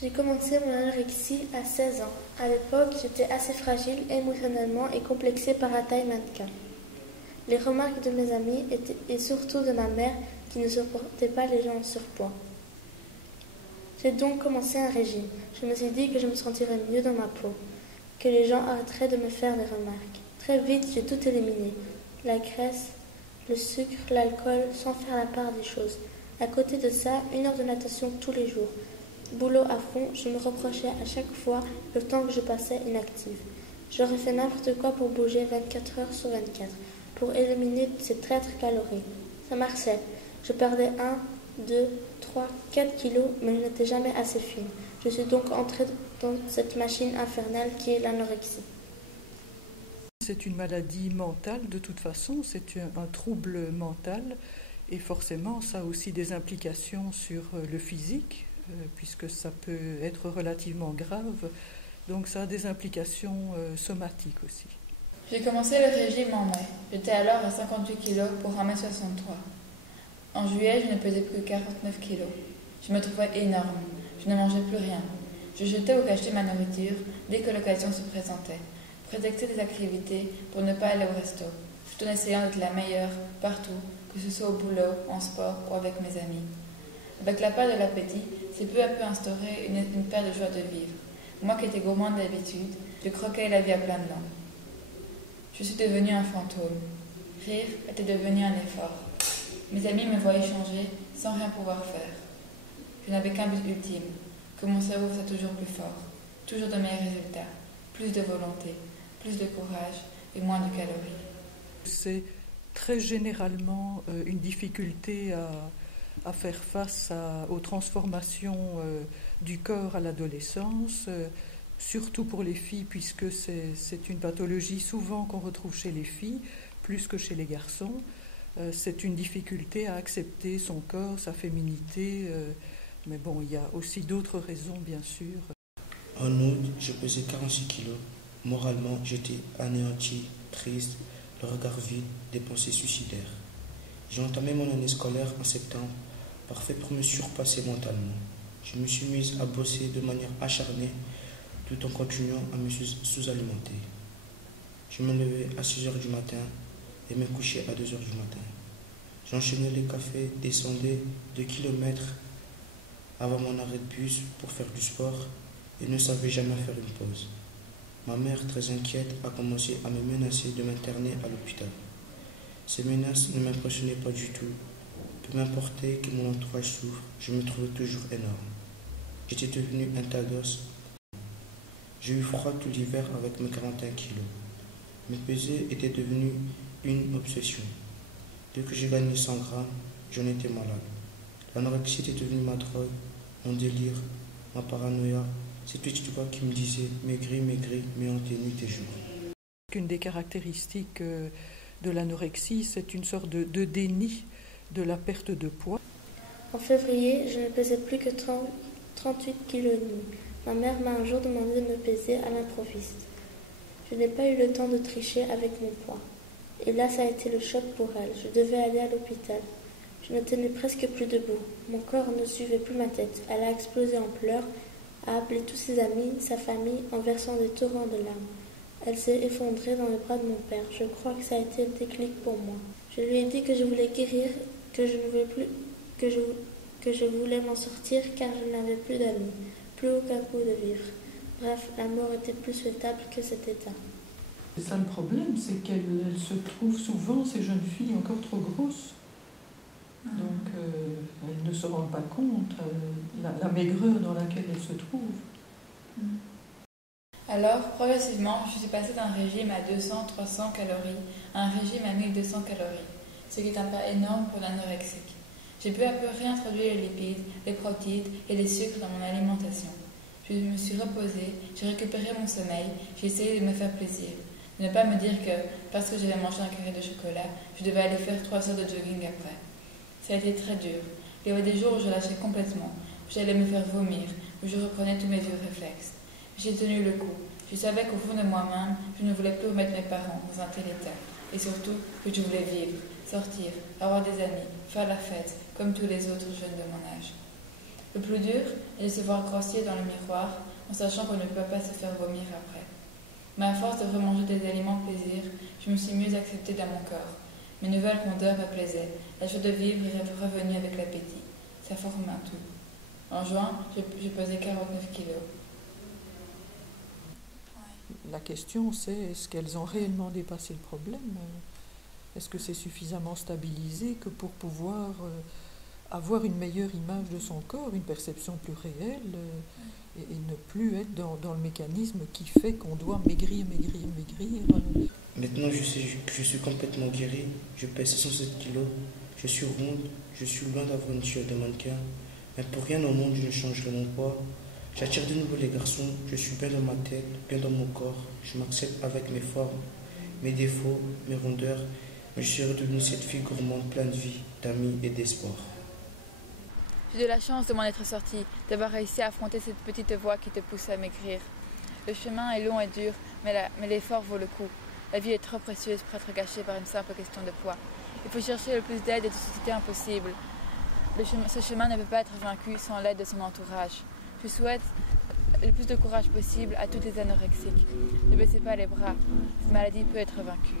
J'ai commencé mon anorexie à 16 ans. À l'époque, j'étais assez fragile émotionnellement et complexée par la taille mannequin. Les remarques de mes amis et surtout de ma mère qui ne supportait pas les gens en surpoids. J'ai donc commencé un régime. Je me suis dit que je me sentirais mieux dans ma peau, que les gens arrêteraient de me faire des remarques. Très vite, j'ai tout éliminé. La graisse, le sucre, l'alcool, sans faire la part des choses. À côté de ça, 1 heure de natation tous les jours. Boulot à fond, je me reprochais à chaque fois le temps que je passais inactive. J'aurais fait n'importe quoi pour bouger 24 heures sur 24, pour éliminer ces traîtres calories. Ça marchait. Je perdais 1, 2, 3, 4 kilos, mais je n'étais jamais assez fine. Je suis donc entrée dans cette machine infernale qui est l'anorexie. C'est une maladie mentale de toute façon, c'est un trouble mental et forcément ça a aussi des implications sur le physique puisque ça peut être relativement grave, donc ça a des implications somatiques aussi. J'ai commencé le régime en mai, j'étais alors à 58 kg pour 1m63. En juillet, je ne pesais plus que 49 kg. Je me trouvais énorme, je ne mangeais plus rien. Je jetais ou cachetais ma nourriture dès que l'occasion se présentait. Prétexter des activités pour ne pas aller au resto, tout en essayant d'être la meilleure partout, que ce soit au boulot, en sport ou avec mes amis. Avec la part de l'appétit, c'est peu à peu instauré une paire de joie de vivre. Moi qui étais gourmande d'habitude, je croquais la vie à pleines dents. Je suis devenue un fantôme. Rire était devenu un effort. Mes amis me voyaient changer sans rien pouvoir faire. Je n'avais qu'un but ultime, que mon cerveau soit toujours plus fort, toujours de meilleurs résultats, plus de volonté, plus de courage et moins de calories. C'est très généralement une difficulté à faire face aux transformations du corps à l'adolescence, surtout pour les filles, puisque c'est une pathologie souvent qu'on retrouve chez les filles, plus que chez les garçons. C'est une difficulté à accepter son corps, sa féminité, mais bon, il y a aussi d'autres raisons, bien sûr. En août, je pesais 46 kilos. Moralement, j'étais anéanti, triste, le regard vide, des pensées suicidaires. J'ai entamé mon année scolaire en septembre, parfait pour me surpasser mentalement. Je me suis mise à bosser de manière acharnée, tout en continuant à me sous-alimenter. Je me levais à 6 h du matin et me couchais à 2 h du matin. J'enchaînais les cafés, descendais 2 kilomètres avant mon arrêt de bus pour faire du sport et ne savais jamais faire une pause. Ma mère, très inquiète, a commencé à me menacer de m'interner à l'hôpital. Ces menaces ne m'impressionnaient pas du tout. Peu m'importait que mon entourage souffre, je me trouvais toujours énorme. J'étais devenu un tas d'os. J'ai eu froid tout l'hiver avec mes 41 kilos. Me peser était devenu une obsession. Dès que j'ai gagné 100 grammes, j'en étais malade. L'anorexie était devenue ma drogue, mon délire, ma paranoïa. Cette petite voix qui me disait « maigris, maigris, mais en tes nuits, tes jours ». Une des caractéristiques de l'anorexie, c'est une sorte de déni de la perte de poids. En février, je ne pesais plus que 38 kg et demi. Ma mère m'a un jour demandé de me peser à l'improviste. Je n'ai pas eu le temps de tricher avec mon poids. Et là, ça a été le choc pour elle. Je devais aller à l'hôpital. Je ne tenais presque plus debout. Mon corps ne suivait plus ma tête. Elle a explosé en pleurs, a appelé tous ses amis, sa famille, en versant des torrents de larmes. Elle s'est effondrée dans les bras de mon père. Je crois que ça a été le déclic pour moi. Je lui ai dit que je voulais guérir, que je ne voulais plus, que je voulais m'en sortir car je n'avais plus d'amis, plus aucun coup de vivre. Bref, la mort était plus souhaitable que cet état. C'est ça le problème, c'est qu'elles se trouvent souvent, ces jeunes filles, encore trop grosses. Donc, elles ne se rendent pas compte la maigreur dans laquelle elles se trouvent. Alors, progressivement, je suis passée d'un régime à 200-300 calories à un régime à 1200 calories, ce qui est un pas énorme pour l'anorexique. J'ai peu à peu réintroduit les lipides, les protéines et les sucres dans mon alimentation. Je me suis reposée, j'ai récupéré mon sommeil, j'ai essayé de me faire plaisir. De ne pas me dire que, parce que j'avais mangé un carré de chocolat, je devais aller faire 3 heures de jogging après. Ça a été très dur. Il y avait des jours où je lâchais complètement, où j'allais me faire vomir, où je reprenais tous mes vieux réflexes. J'ai tenu le coup. Je savais qu'au fond de moi-même, je ne voulais plus remettre mes parents dans un tel état. Et surtout, que je voulais vivre, sortir, avoir des amis, faire la fête, comme tous les autres jeunes de mon âge. Le plus dur est de se voir grossir dans le miroir en sachant qu'on ne peut pas se faire vomir après. Mais à force de remanger des aliments plaisir, je me suis mieux acceptée dans mon corps. Mes nouvelles rondeurs me plaisaient. La joie de vivre est revenue avec l'appétit. Ça forme un tout. En juin, je pesais 49 kilos. La question, c'est est-ce qu'elles ont réellement dépassé le problème? Est-ce que c'est suffisamment stabilisé que pour pouvoir avoir une meilleure image de son corps, une perception plus réelle, et ne plus être dans le mécanisme qui fait qu'on doit maigrir. Maintenant, je sais que je suis complètement guérie. Je pèse 107 kilos. Je suis ronde. Je suis loin d'avoir une figure de mannequin. Mais pour rien au monde, je ne changerai mon poids. J'attire de nouveau les garçons. Je suis bien dans ma tête, bien dans mon corps. Je m'accepte avec mes formes, mes défauts, mes rondeurs. Mais je suis redevenue cette fille gourmande, pleine de vie, d'amis et d'espoir. J'ai de la chance de m'en être sortie, d'avoir réussi à affronter cette petite voix qui te pousse à maigrir. Le chemin est long et dur, mais l'effort vaut le coup. La vie est trop précieuse pour être gâchée par une simple question de poids. Il faut chercher le plus d'aide et de société impossible. Ce chemin ne peut pas être vaincu sans l'aide de son entourage. Je souhaite le plus de courage possible à toutes les anorexiques. Ne baissez pas les bras, cette maladie peut être vaincue.